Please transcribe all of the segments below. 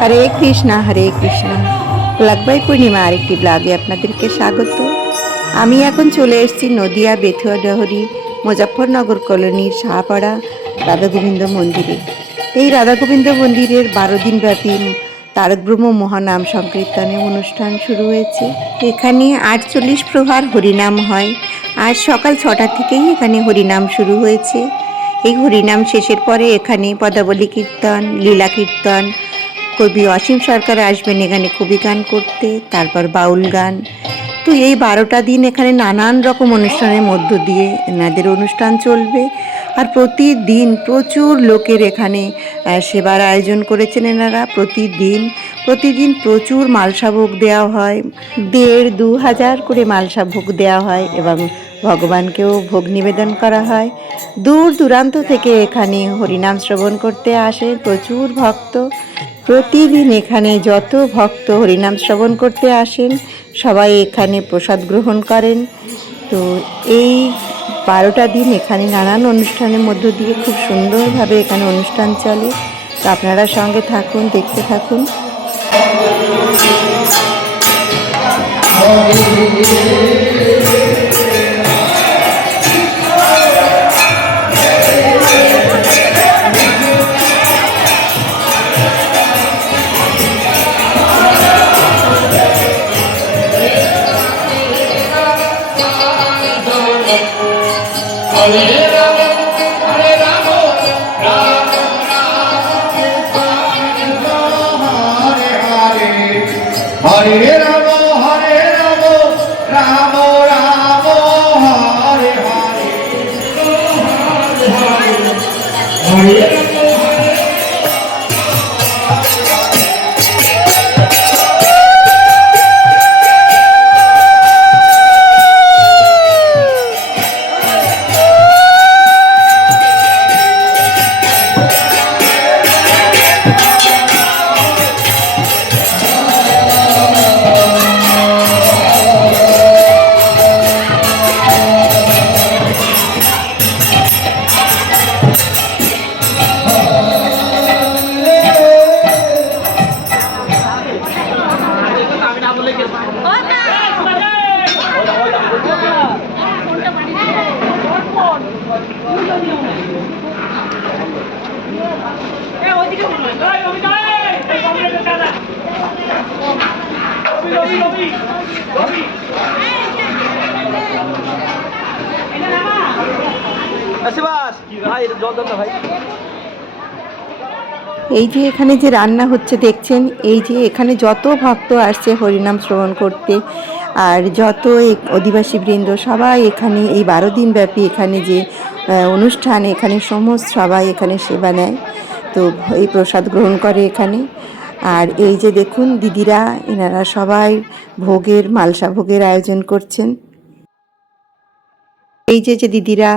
হরে কৃষ্ণা হরে কৃষ্ণা। ব্লগবাই পূর্ণিমা আরেকটি ব্লগে আপনাদেরকে স্বাগত। আমি এখন চলে এসেছি নদিয়া বেথুয়া ডহরি মুজফ্ফরনগর কলোনির শাহপাড়া রাধাগোবিন্দ মন্দিরে। এই রাধাগোবিন্দ মন্দিরের 12 দিন ব্যাপী তারক ব্রহ্ম মহানাম সংকীর্তনে অনুষ্ঠান শুরু হয়েছে। এখানে 48 প্রহার হরিনাম হয়। আজ সকাল 6টা থেকেই এখানে হরিনাম শুরু হয়েছে। এই হরিনাম শেষের পরে এখানে পদাবলী কীর্তন, লীলা কীর্তন, কবি অসীম সরকার আসবেন এখানে কবি গান করতে, তারপর বাউল গান। তো এই 12টা দিন এখানে নানান রকম অনুষ্ঠানের মধ্য দিয়ে এনাদের অনুষ্ঠান চলবে। আর প্রতিদিন প্রচুর লোকের এখানে সেবার আয়োজন করেছেন এনারা। প্রতিদিন প্রচুর মালসা ভোগ দেওয়া হয়, 1,500-2,000 করে মালসা ভোগ দেওয়া হয় এবং ভগবানকেও ভোগ নিবেদন করা হয়। দূর দূরান্ত থেকে এখানে হরিনাম শ্রবণ করতে আসে প্রচুর ভক্ত। প্রতিদিন এখানে যত ভক্ত হরিনাম শ্রবণ করতে আসেন সবাই এখানে প্রসাদ গ্রহণ করেন। তো এই 12টা দিন এখানে নানান অনুষ্ঠানের মধ্য দিয়ে খুব সুন্দরভাবে এখানে অনুষ্ঠান চলে। তো আপনারা সঙ্গে থাকুন, দেখতে থাকুন। Hare Rama, Rama Rama, Hare Hare, Hare Hare. এই যে এখানে যে রান্না হচ্ছে দেখছেন, এই যে এখানে যত ভক্ত আসছে হরিনাম শ্রবণ করতে আর যত অধিবাসী বৃন্দ সবাই এখানে এই 12 দিন ব্যাপী এখানে যে অনুষ্ঠান, এখানে সমস্ত সবাই এখানে সেবা নেয়। তো এই প্রসাদ গ্রহণ করে এখানে। আর এই যে দেখুন দিদিরা, এনারা সবাই ভোগের মালসা ভোগের আয়োজন করছেন। এই যে দিদিরা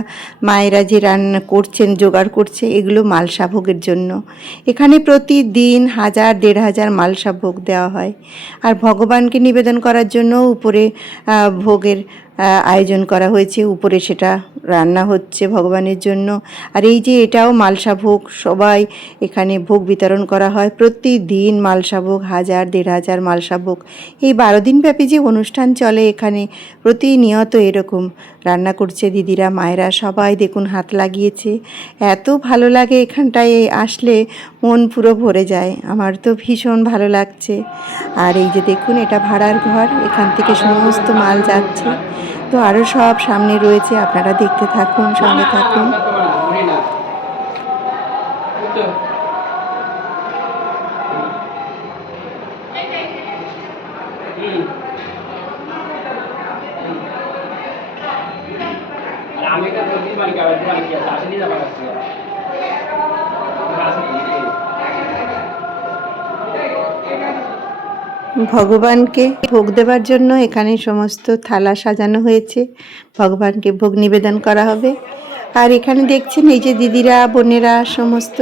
মায়েরা যে রান্না করছেন, জোগাড় করছে, এগুলো মালসা ভোগের জন্য। এখানে প্রতিদিন 1,000-1,500 মালসা ভোগ দেওয়া হয়। আর ভগবানকে নিবেদন করার জন্য উপরে ভোগের আয়োজন করা হয়েছে, উপরে সেটা রান্না হচ্ছে ভগবানের জন্য। আর এই যে এটাও মালসা ভোগ, সবাই এখানে ভোগ বিতরণ করা হয়। প্রতিদিন মালসা ভোগ 1,000-1,500 মালসা ভোগ। এই 12 দিন ব্যাপী যে অনুষ্ঠান চলে এখানে প্রতিনিয়ত এরকম রান্না করছে দিদিরা, মায়েরা সবাই দেখুন হাত লাগিয়েছে। এত ভালো লাগে এখানটায় আসলে, মন পুরো ভরে যায়। আমার তো ভীষণ ভালো লাগছে। আর এই যে দেখুন এটা ভাড়ার ঘর, এখান থেকে সমস্ত মাল যাচ্ছে। তো আরও সব সামনে রয়েছে, আপনারা দেখতে থাকুন, সঙ্গে থাকুন। ভগবানকে ভোগ দেবার জন্য এখানে সমস্ত থালা সাজানো হয়েছে, ভগবানকে ভোগ নিবেদন করা হবে। আর এখানে দেখছেন এই যে দিদিরা বোনেরা সমস্ত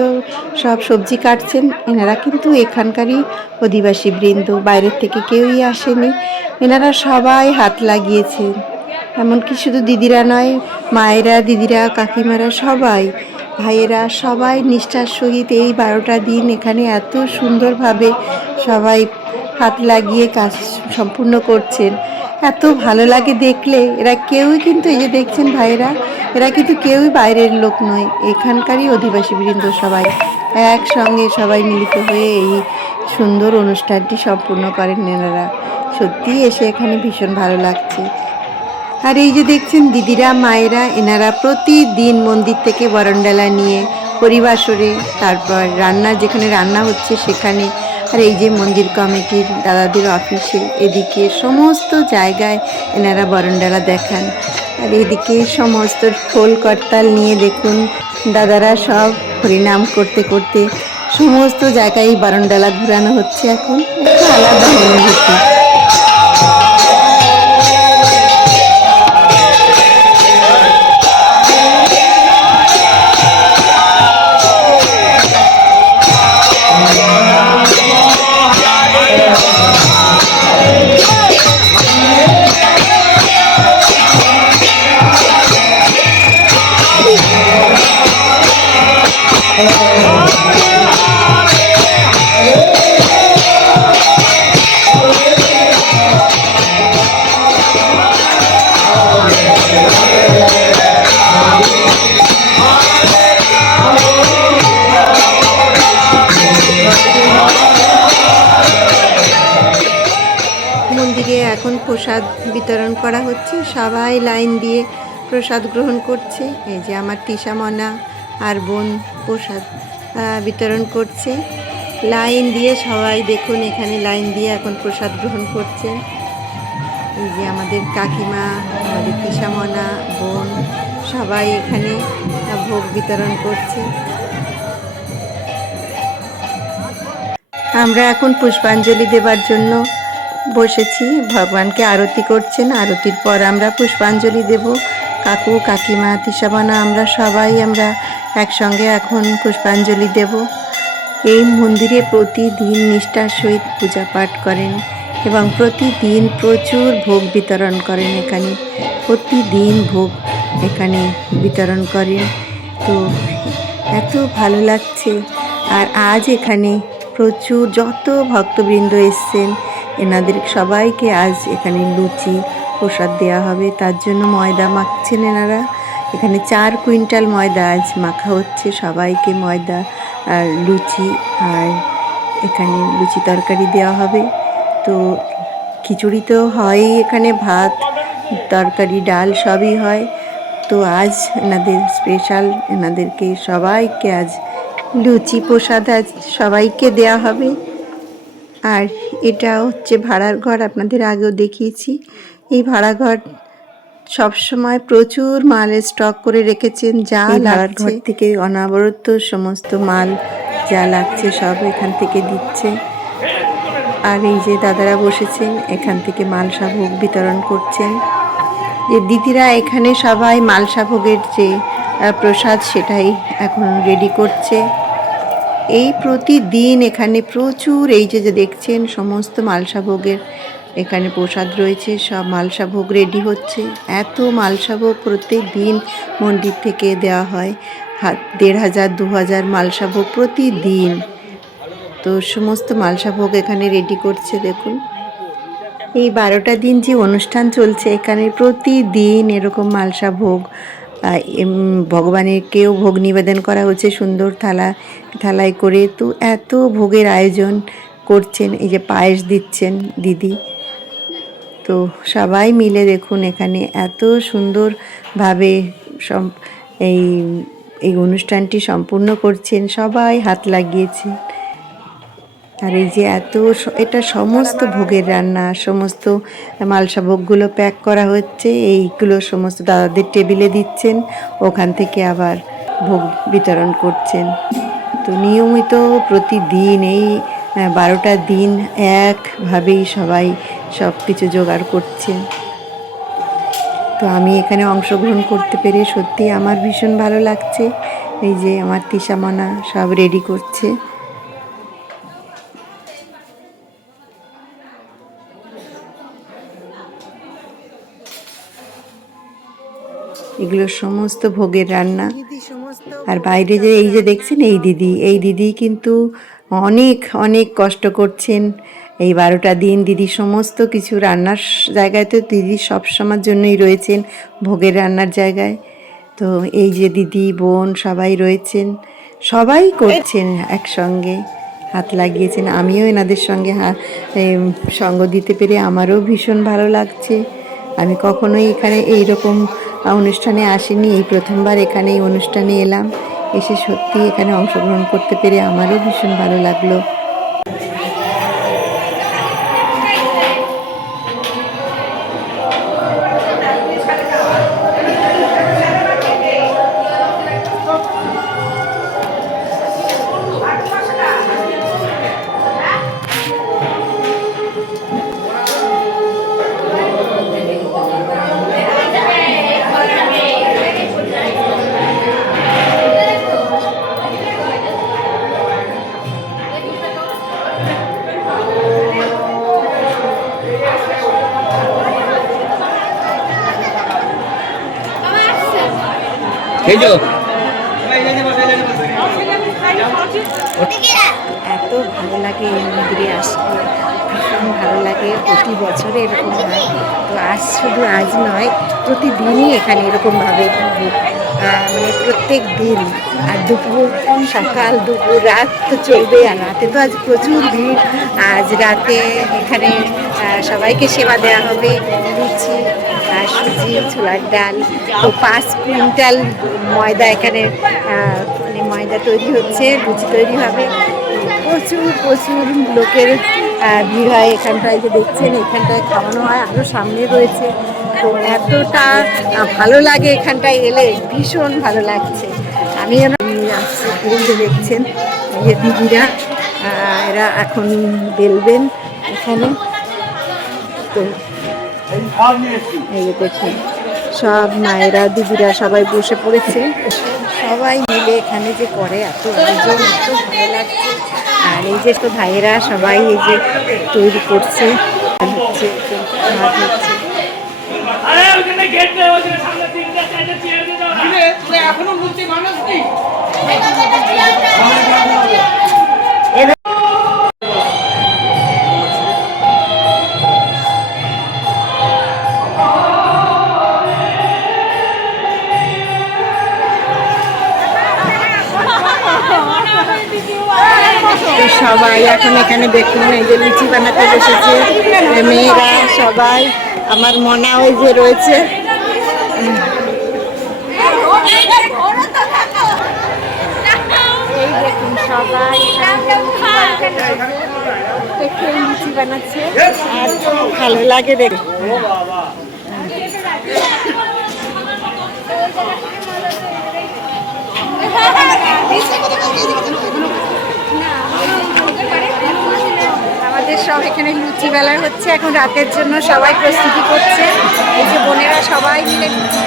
সব সবজি কাটছেন। এনারা কিন্তু এখানকারই অধিবাসী বৃন্দ, বাইরের থেকে কেউই আসেনি। এনারা সবাই হাত লাগিয়েছেন। এমনকি শুধু দিদিরা নয়, মায়েরা, দিদিরা, কাকিমারা সবাই, ভাইয়েরা সবাই নিষ্ঠার সহিত এই 12টা দিন এখানে এত সুন্দরভাবে সবাই হাত লাগিয়ে কাজ সম্পূর্ণ করছেন। এত ভালো লাগে দেখলে। এরা কেউই কিন্তু, এই যে দেখছেন ভাইয়েরা, এরা কিন্তু কেউই বাইরের লোক নয়, এখানকারই অধিবাসী বৃন্দ সবাই একসঙ্গে সবাই মিলিত হয়ে এই সুন্দর অনুষ্ঠানটি সম্পূর্ণ করেন এনারা। সত্যিই এসে এখানে ভীষণ ভালো লাগছে। আর এই যে দেখছেন দিদিরা, মায়েরা, এনারা প্রতিদিন মন্দির থেকে বরণডালা নিয়ে পরিবাসরে, তারপর রান্না, যেখানে রান্না হচ্ছে সেখানে, আর এই যে মন্দির কমিটির দাদাদের অফিসে, এদিকে সমস্ত জায়গায় এনারা বরণডালা দেখান। আর এদিকে সমস্ত খোল করতাল নিয়ে দেখুন দাদারা সব হরিনাম করতে করতে সমস্ত জায়গায় বরণডালা ঘুরানো হচ্ছে। এখন একটা আলাদা অনুভূতি। মন্দিরে এখন প্রসাদ বিতরণ করা হচ্ছে, সবাই লাইন দিয়ে প্রসাদ গ্রহণ করছে। এই যে আমার তিশামনা আর বোন প্রসাদ বিতরণ করছে লাইন দিয়ে। সবাই দেখুন এখানে লাইন দিয়ে এখন প্রসাদ গ্রহণ করছে। এই যে আমাদের কাকিমা, আমাদের তিশামনা, বোন সবাই এখানে ভোগ বিতরণ করছে। আমরা এখন পুষ্পাঞ্জলি দেবার জন্য বসেছি। ভগবানকে আরতি করছেন, আরতির পর আমরা পুষ্পাঞ্জলি দেব। কাকু, কাকিমা, তিশামনা, আমরা সবাই একসঙ্গে এখন পুষ্পাঞ্জলি দেব। এই মন্দিরে প্রতিদিন নিষ্ঠার সহিত পূজা পাঠ করেন এবং প্রতিদিন প্রচুর ভোগ বিতরণ করেন। এখানে প্রতিদিন ভোগ এখানে বিতরণ করেন। তো এত ভালো লাগছে। আর আজ এখানে প্রচুর যত ভক্তবৃন্দ এসছেন, এনাদের সবাইকে আজ এখানে লুচি প্রসাদ দেওয়া হবে। তার জন্য ময়দা মাখছেন এনারা। এখানে 4 কুইন্টাল ময়দা আজ মাখা হচ্ছে সবাইকে, ময়দা আর লুচি। আর এখানে লুচি তরকারি দেওয়া হবে। তো খিচুড়ি তো হয়ই, এখানে ভাত, তরকারি, ডাল সবই হয়। তো আজ এনাদের স্পেশাল, এনাদেরকে সবাইকে আজ লুচি প্রসাদ আজ সবাইকে দেওয়া হবে। আর এটা হচ্ছে ভাড়ার ঘর, আপনাদের আগেও দেখিয়েছি। এই ভাড়া ঘর সবসময় প্রচুর মাল স্টক করে রেখেছেন। যা ভাড়ার ঘর থেকে অনবরত সমস্ত মাল যা লাগছে সব এখান থেকে দিচ্ছে। আর এই যে দাদারা বসেছেন, এখান থেকে মালসা ভোগ বিতরণ করছেন। যে দিদিরা এখানে সবাই মালসা ভোগের যে প্রসাদ সেটাই এখন রেডি করছে। এই প্রতিদিন এখানে প্রচুর, এই যে দেখছেন সমস্ত মালসা ভোগের এখানে প্রসাদ রয়েছে, সব মালসা ভোগ রেডি হচ্ছে। এত মালসা ভোগ প্রত্যেক দিন মন্দির থেকে দেওয়া হয়। 1500 2000 মালসা ভোগ প্রতিদিন। তো সমস্ত মালসা ভোগ এখানে রেডি করছে। দেখুন এই 12টা দিন যে অনুষ্ঠান চলছে, এখানে প্রতিদিন এরকম মালসা ভোগ ভগবানেরকেও ভোগ নিবেদন করা হচ্ছে সুন্দর থালায় করে। তো এত ভোগের আয়োজন করছেন। এই যে পায়েস দিচ্ছেন দিদি। তো সবাই মিলে দেখুন এখানে এত সুন্দরভাবে এই অনুষ্ঠানটি সম্পূর্ণ করছেন, সবাই হাত লাগিয়েছে। আর এই যে এটা সমস্ত ভোগের রান্না, সমস্ত মালসা ভোগগুলো প্যাক করা হচ্ছে। এইগুলো সমস্ত দাদাদের টেবিলে দিচ্ছেন, ওখান থেকে আবার ভোগ বিতরণ করছেন। তো নিয়মিত প্রতিদিন এই 12টা দিন একভাবেই সবাই সব কিছু জোগাড় করছেন। তো আমি এখানে অংশগ্রহণ করতে পেরে সত্যি আমার ভীষণ ভালো লাগছে। এই যে আমার তিশামনা সব রেডি করছে। এগুলো সমস্ত ভোগের রান্না। আর বাইরে যে এই যে দেখছেন এই দিদি কিন্তু অনেক অনেক কষ্ট করছেন। এই 12টা দিন দিদি সমস্ত কিছু রান্নার জায়গায় তো দিদি সব সময়ের জন্যই রয়েছেন, ভোগের রান্নার জায়গায়। তো এই যে দিদি বোন সবাই রয়েছেন, সবাই করছেন একসঙ্গে, হাত লাগিয়েছেন। আমিও এনাদের সঙ্গে সঙ্গ দিতে পেরে আমারও ভীষণ ভালো লাগছে। আমি কখনোই এখানে এইরকম অনুষ্ঠানে আসিনি, এই প্রথমবার এখানে এই অনুষ্ঠানে এলাম। এসে সত্যি এখানে অংশগ্রহণ করতে পেরে আমারও ভীষণ ভালো লাগলো। খেয়েছো? এত ভালো লাগে এই মন্দিরে আসতে, ভীষণ ভালো লাগে। প্রতি বছরে এরকম হয়, তো শুধু আজ নয়, প্রতিদিনই এখানে এরকমভাবে মানে প্রত্যেক দিন। আর দুপুর, সকাল, দুপুর, রাত তো চলবে। আর রাতে তো আজ প্রচুর ভিড়। আজ রাতে এখানে সবাইকে সেবা দেওয়া হবে। লুচি, সুজি, ছোলার ডাল, তো 5 কুইন্টাল ময়দা এখানে মানে ময়দা তৈরি হচ্ছে, লুচি তৈরি হবে। প্রচুর প্রচুর লোকের ভিড় হয় এখানটায়, যে দেখছেন এখানটায় খাওয়ানো হয়, আরও সামনে রয়েছে। তো এতটা ভালো লাগে এখানটায় এলে, ভীষণ ভালো লাগছে। আমিও আসছি, এই যে দেখছেন এই যে দিদিরা, এরা এখন বেলবেন এখানে। তো এই যে দেখুন সব মায়েরা দিদিরা সবাই বসে পড়েছে, সবাই মিলে এখানে যে করে এত আয়োজন, এত ভালো লাগছে। আর এই যে তো ভাইয়েরা সবাই এই যে তৈরি করছে, হচ্ছে ভাত হচ্ছে। সবাই এখন এখানে দেখুন এই যে লুচি বানাতে বসেছে মেয়েরা সবাই। আমার মনা ওই যে রয়েছে, এই দেখুন সবাই লুচি বানাচ্ছে। আর ভালো লাগে দেখে। আমাদের সব এখানে লুচি বেলা হচ্ছে, এখন রাতের জন্য সবাই প্রস্তুতি করছে। এই যে বোনেরা সবাই মিলে লুচি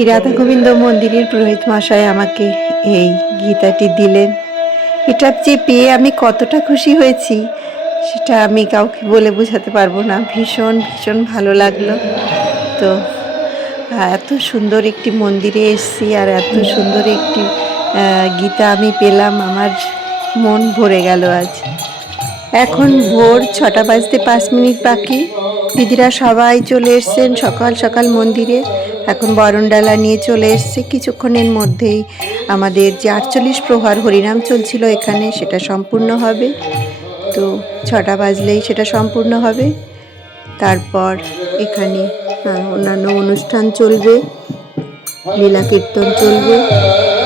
এই রাধা গোবিন্দ মন্দিরের পুরোহিত মশাই আমাকে এই গীতাটি দিলেন। এটা যে পেয়ে আমি কতটা খুশি হয়েছি সেটা আমি কাউকে বলে বোঝাতে পারবো না। ভীষণ ভীষণ ভালো লাগলো। তো এত সুন্দর একটি মন্দিরে এসেছি আর এত সুন্দর একটি গীতা আমি পেলাম, আমার মন ভরে গেল আজ। এখন ভোর 6টা বাজতে 5 মিনিট বাকি। দিদিরা সবাই চলে এসছেন সকাল সকাল মন্দিরে। এখন বরণডালা নিয়ে চলে এসছে। কিছুক্ষণের মধ্যেই আমাদের যে 48 প্রহার হরিনাম চলছিল এখানে সেটা সম্পূর্ণ হবে। তো 6টা বাজলেই সেটা সম্পূর্ণ হবে। তারপর এখানে অন্যান্য অনুষ্ঠান চলবে, লীলা কীর্তন চলবে।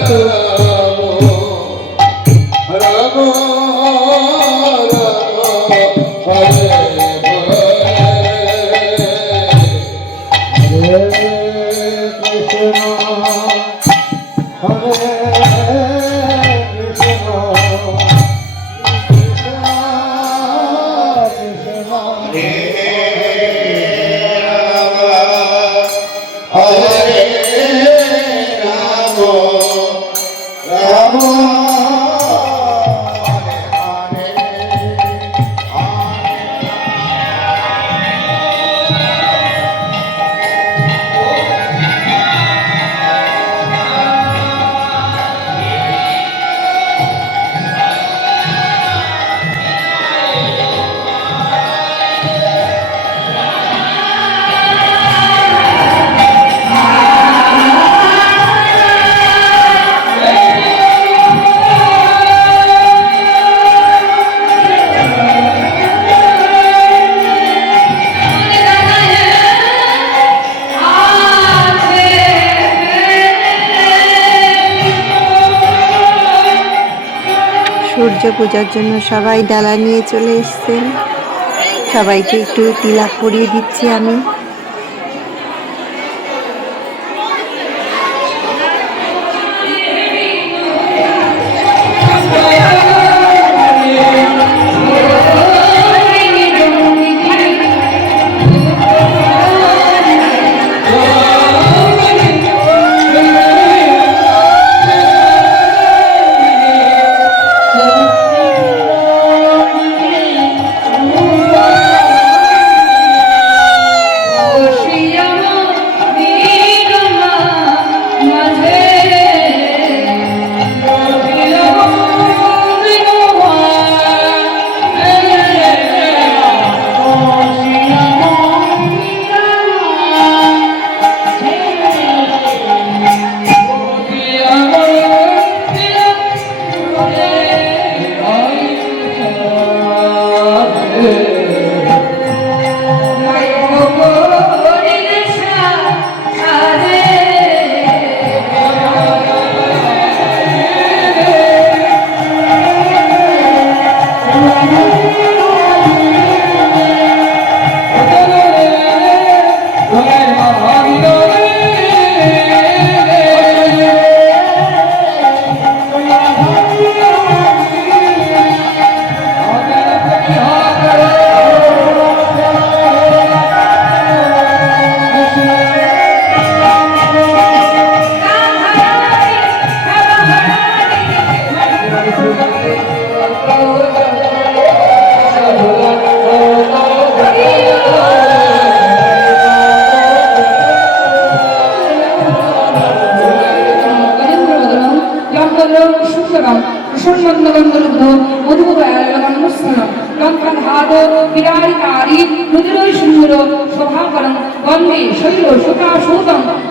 তো সূর্য পূজার জন্য সবাই ডালা নিয়ে চলে এসছেন। সবাইকে একটু তিলক পরিয়ে দিচ্ছি আমি।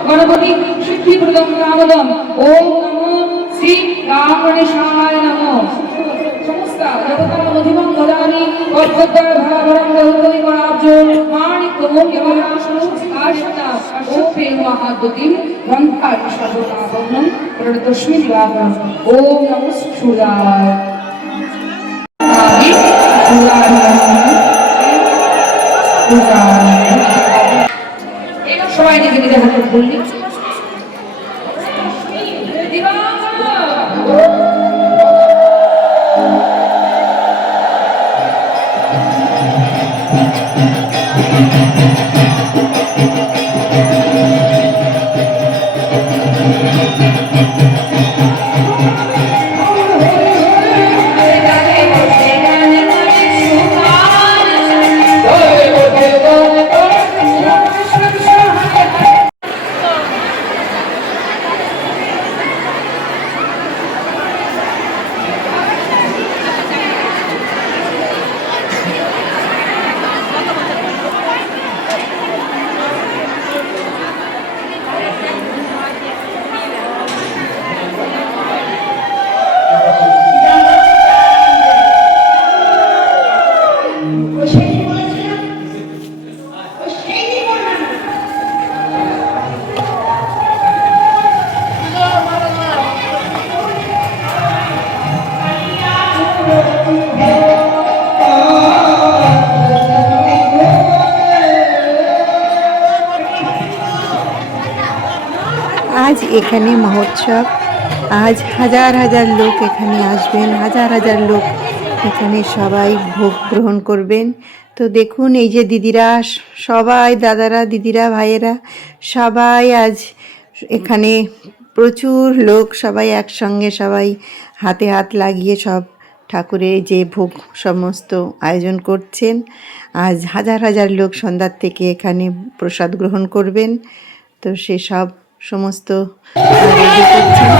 गणपति सिद्धिप्रदं कामदं ओम नमो श्री रामगणेशाय नमः समस्त जगतम मधिमं गदानि वर्धद्वार भराभरं गौतमी कराब्जो माणिक्यमो यमराशनो आशता ओपे महाद्युतिं रंकार शतनाभं प्रदोष्मि दिवाकरं ओम नमो सूर्याय সবাই নিজে নিজে হাতে বললি আজ এখানে মহোৎসব, আজ হাজার হাজার লোক এখানে আসবেন, হাজার হাজার লোক এখানে সবাই ভোগ গ্রহণ করবেন। তো দেখুন এই যে দিদিরা, সবাই দাদারা, দিদিরা, ভাইয়েরা সবাই আজ এখানে প্রচুর লোক, সবাই একসঙ্গে, সবাই হাতে হাত লাগিয়ে সব ঠাকুরের যে ভোগ সমস্ত আয়োজন করছেন। আজ হাজার হাজার লোক সন্ধ্যার থেকে এখানে প্রসাদ গ্রহণ করবেন। তো সেসব সমস্ত রেডি করছেন।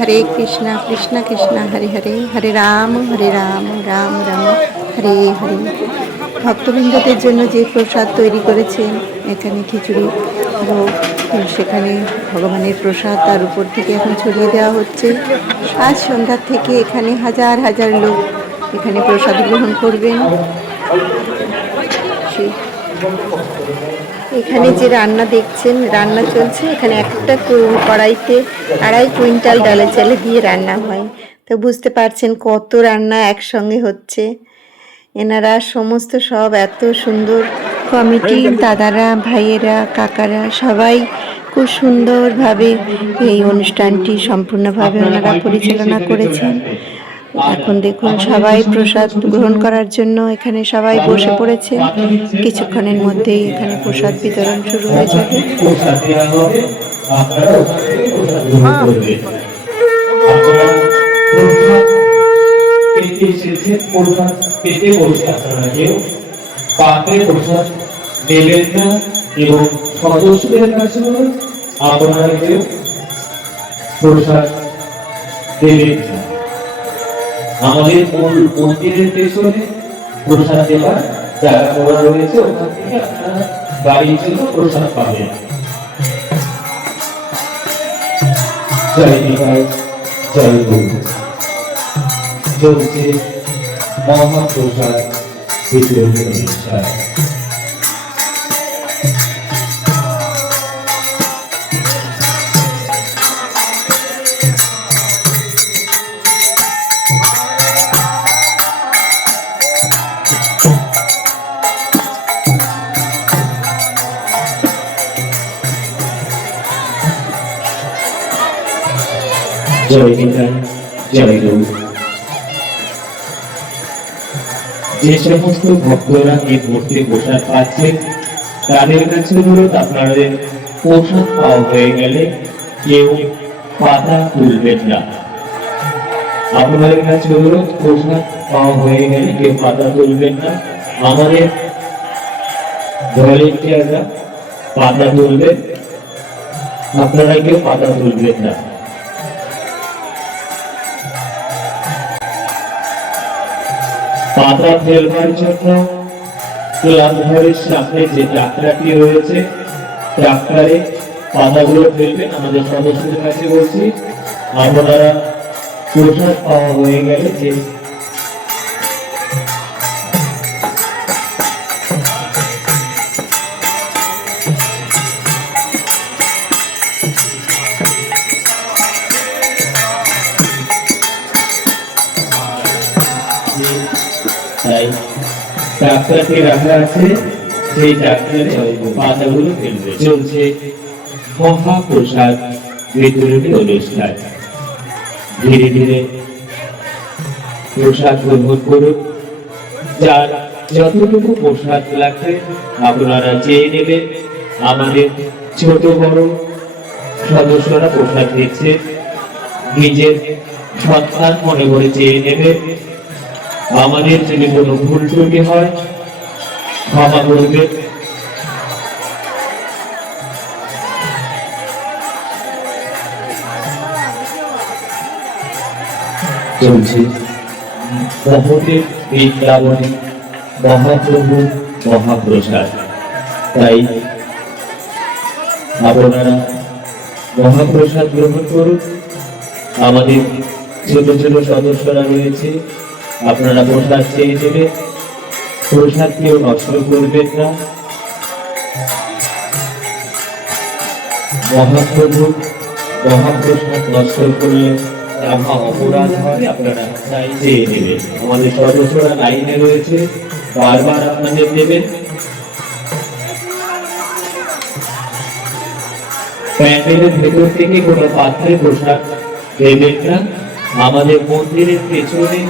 হরে কৃষ্ণ কৃষ্ণ কৃষ্ণ হরে হরে, হরে রাম রাম রাম হরে হরে। ভক্তবৃন্দদের জন্য যে প্রসাদ তৈরি করেছেন, এখানে খিচুড়ি ভোগ, সেখানে ভগবানের প্রসাদ তার উপর থেকে এখন ছড়িয়ে দেওয়া হচ্ছে। আজ সন্ধ্যার থেকে এখানে হাজার হাজার লোক এখানে প্রসাদ গ্রহণ করবেন। এখানে যে রান্না দেখছেন, রান্না চলছে। এখানে একটা কড়াইতে 2.5 কুইন্টাল ডালের চালে দিয়ে রান্না হয়। তো বুঝতে পারছেন কত রান্না একসঙ্গে হচ্ছে। এনারা সমস্ত সব এত সুন্দর কমিটি, দাদারা, ভাইয়েরা, কাকারা সবাই খুব সুন্দরভাবে এই অনুষ্ঠানটি সম্পূর্ণভাবে ওনারা পরিচালনা করেছেন। এখন দেখুন সবাই প্রসাদ গ্রহণ করার জন্য এখানে সবাই বসে পড়েছে। কিছুক্ষণের মধ্যেই এখানে প্রসাদ বিতরণ শুরু হয়ে যাবে। এবং সদস্যদের কাছে আপনারা কেউ প্রসাদ দেবেন না। আমাদের মূল মন্দিরের পেছনে প্রসাদ দেওয়ার জায়গা করা রয়েছে, ওখান থেকে আপনারা বাড়ির জন্য প্রসাদ পাবেন। জয় নিতাই, জয় গুরু। চলছে মহাপ্রসাদ বিতরণ অনুষ্ঠান। জয় নিতাই, জয় গুরু। যে সমস্ত ভক্তরা এই মুহূর্তে প্রসাদ পাচ্ছেন তাদের কাছে অনুরোধ, আপনাদের প্রসাদ পাওয়া হয়ে গেলে কেউ পাতা তুলবেন না। আপনাদের কাছে অনুরোধ, প্রসাদ পাওয়া হয়ে গেলে কেউ পাতা তুলবেন না। আমাদের ভলেন্টিয়াররা পাতা তুলবেন, আপনারা কেউ পাতা তুলবেন না। পাতা ফেলবার জন্য ক্লাব ঘরের সামনে যে ট্রাক্টরটি রয়েছে, ট্রাক্টরে পাতাগুলো ফেলবেন। আমাদের সদস্যদের কাছে বলছি, আপনারা প্রসাদ পাওয়া হয়ে গেলে যে তাই ট্রাক্টরটি রাখা আছে, সেই ট্রাক্টরে পাতাগুলো ফেলবে। চলছে মহাপ্রসাদ বিতরণী অনুষ্ঠান। ধীরে ধীরে প্রসাদ গ্রহণ করুন। যার যতটুকু প্রসাদ লাগবে আপনারা চেয়ে নেবেন। আমাদের ছোট বড় সদস্যরা প্রসাদ দিচ্ছে, নিজের সন্তান মনে করে চেয়ে নেবে। আমাদের যদি কোনো ভুল ত্রুটি হয় ক্ষমা করবে। চলছে মহতের বৃন্দাবনে মহাপ্রভু মহাপ্রসাদ। তাই আপনারা মহাপ্রসাদ গ্রহণ করুন। আমাদের ছোট ছোট সদস্যরা রয়েছে, আপনারা প্রসাদ চেয়ে নেবে। প্রসাদ কেউ নষ্ট করবেন না। মহাপ্রভু মহাপ্রসাদ নষ্ট করলে মহা অপরাধ হয়, আপনারা তাই চেয়ে নেবেন। আমাদের সদস্যরা লাইনে রয়েছে, বারবার আপনাদের দেবেন। প্যান্ডেলের ভেতর থেকে কোনো পাত্রে প্রসাদ দেবেন না। আমাদের মন্দিরের পেছনে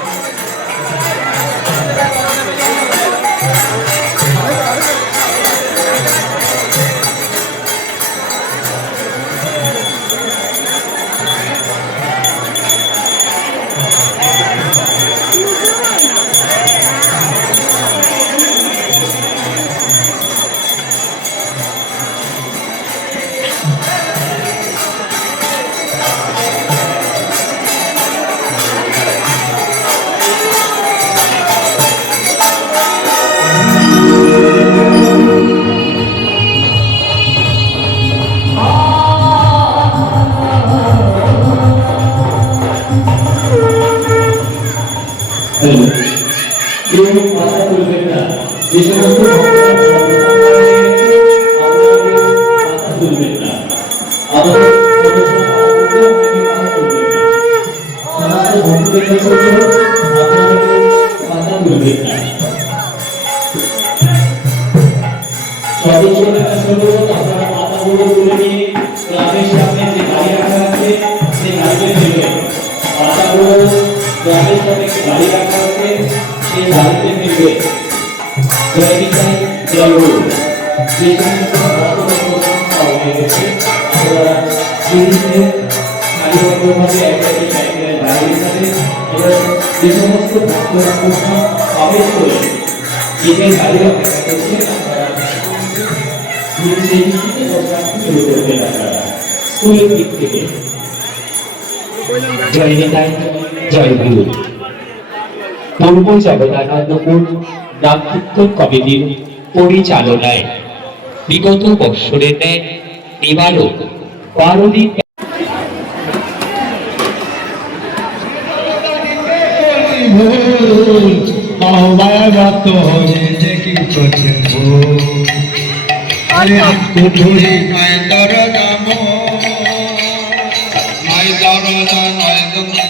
কেউ পাতা তুলবেন না। যে সমস্ত পাতা তুলবেন না। আমাদের সমস্ত ভক্তদের কাছে পাতা তুলবেন না। সদস্যদের কাছে আপনারা পাতাগুলো তুলে নিয়ে ক্লাবের সামনে যে গাড়ি রাখা আছে সেই গাড়িতে ফেলবেন। পাতাগুলো ক্লাবের সামনে গাড়ি রাখা আছে সেই গাড়িতে ফেলবেন। জয় নিতাই, জয় গুরু। যে সমস্ত ভক্তরা হয়ে গেছে, আপনারা সিঁড়িতে সারিবদ্ধভাবে একসাথে সাইকেলের গাড়ি হিসাবে এবং যে সমস্ত ভক্তরা প্রথম প্রবেশ করে নিজের গাড়ি অপেক্ষা করছেন, আপনারা শুরু করবেন। আপনারা স্কুলের দিক থেকে জয় নিতাই, জয় গুরু। পূর্ব জগদানন্দপুর নাম কীর্তন কমিটির পরিচালনায় বিগত বৎসরের ন্যায় এবারও 12 দিন অবাগত হয়েছে কি করছে আরে কুঠুরি মায় দরদাম মায় দরদা মায় দরদা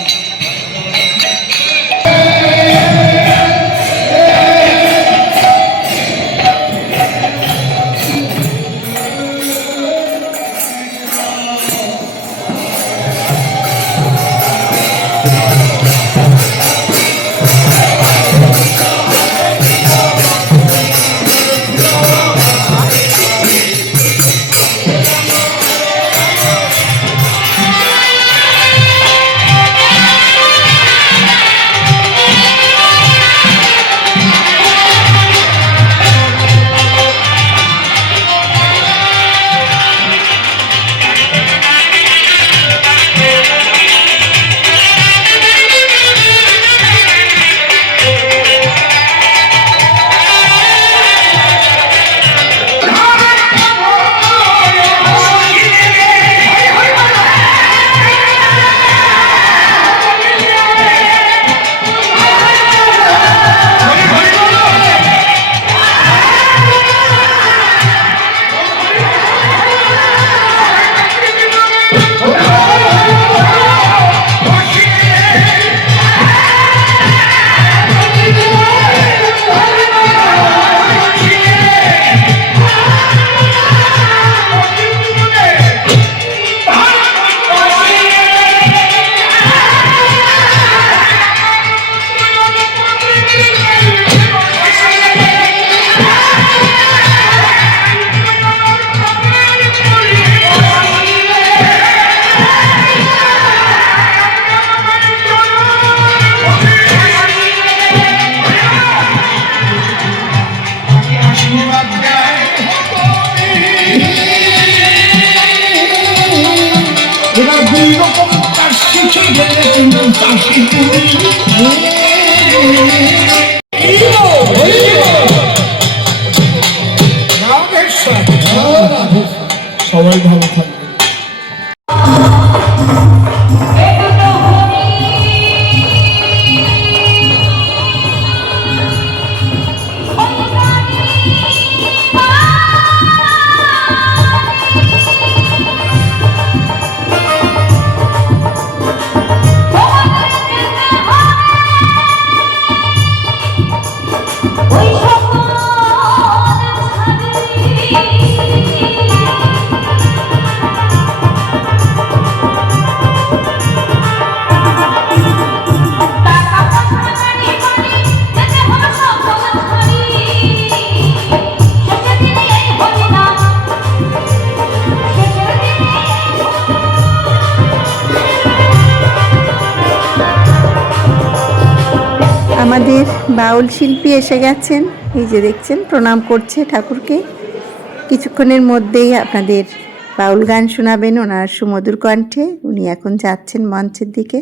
এবার দুই রকম কাজ শিখে গেলে কিন্তু চাষি সবাই ভালো থাকবে। আমাদের বাউল শিল্পী এসে গেছেন, এই যে দেখছেন প্রণাম করছে ঠাকুরকে। কিছুক্ষণের মধ্যেই আপনাদের বাউল গান শোনাবেন ওনার সুমধুর কণ্ঠে। উনি এখন যাচ্ছেন মঞ্চের দিকে।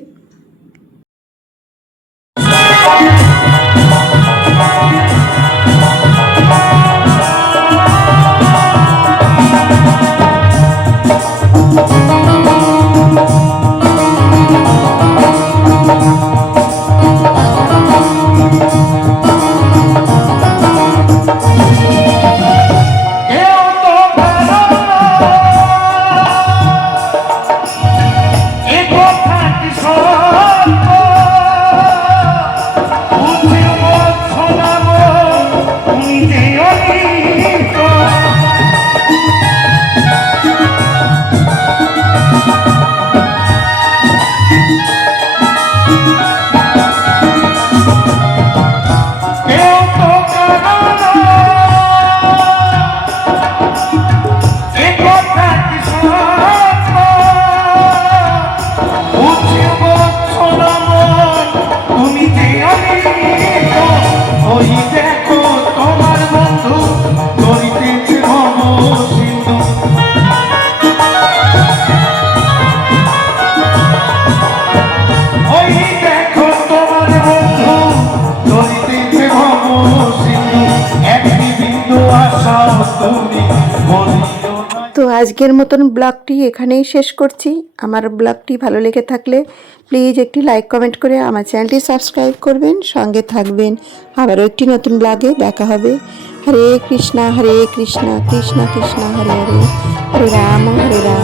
তো আজকের মতন ব্লগটি এখানেই শেষ করছি। আমার ব্লগটি ভালো লেগে থাকলে প্লিজ একটি লাইক কমেন্ট করে আমার চ্যানেলটি সাবস্ক্রাইব করবেন, সঙ্গে থাকবেন। আবারও একটি নতুন ব্লগে দেখা হবে। হরে কৃষ্ণা কৃষ্ণ কৃষ্ণ হরে হরে, হরে রাম হরে রাম।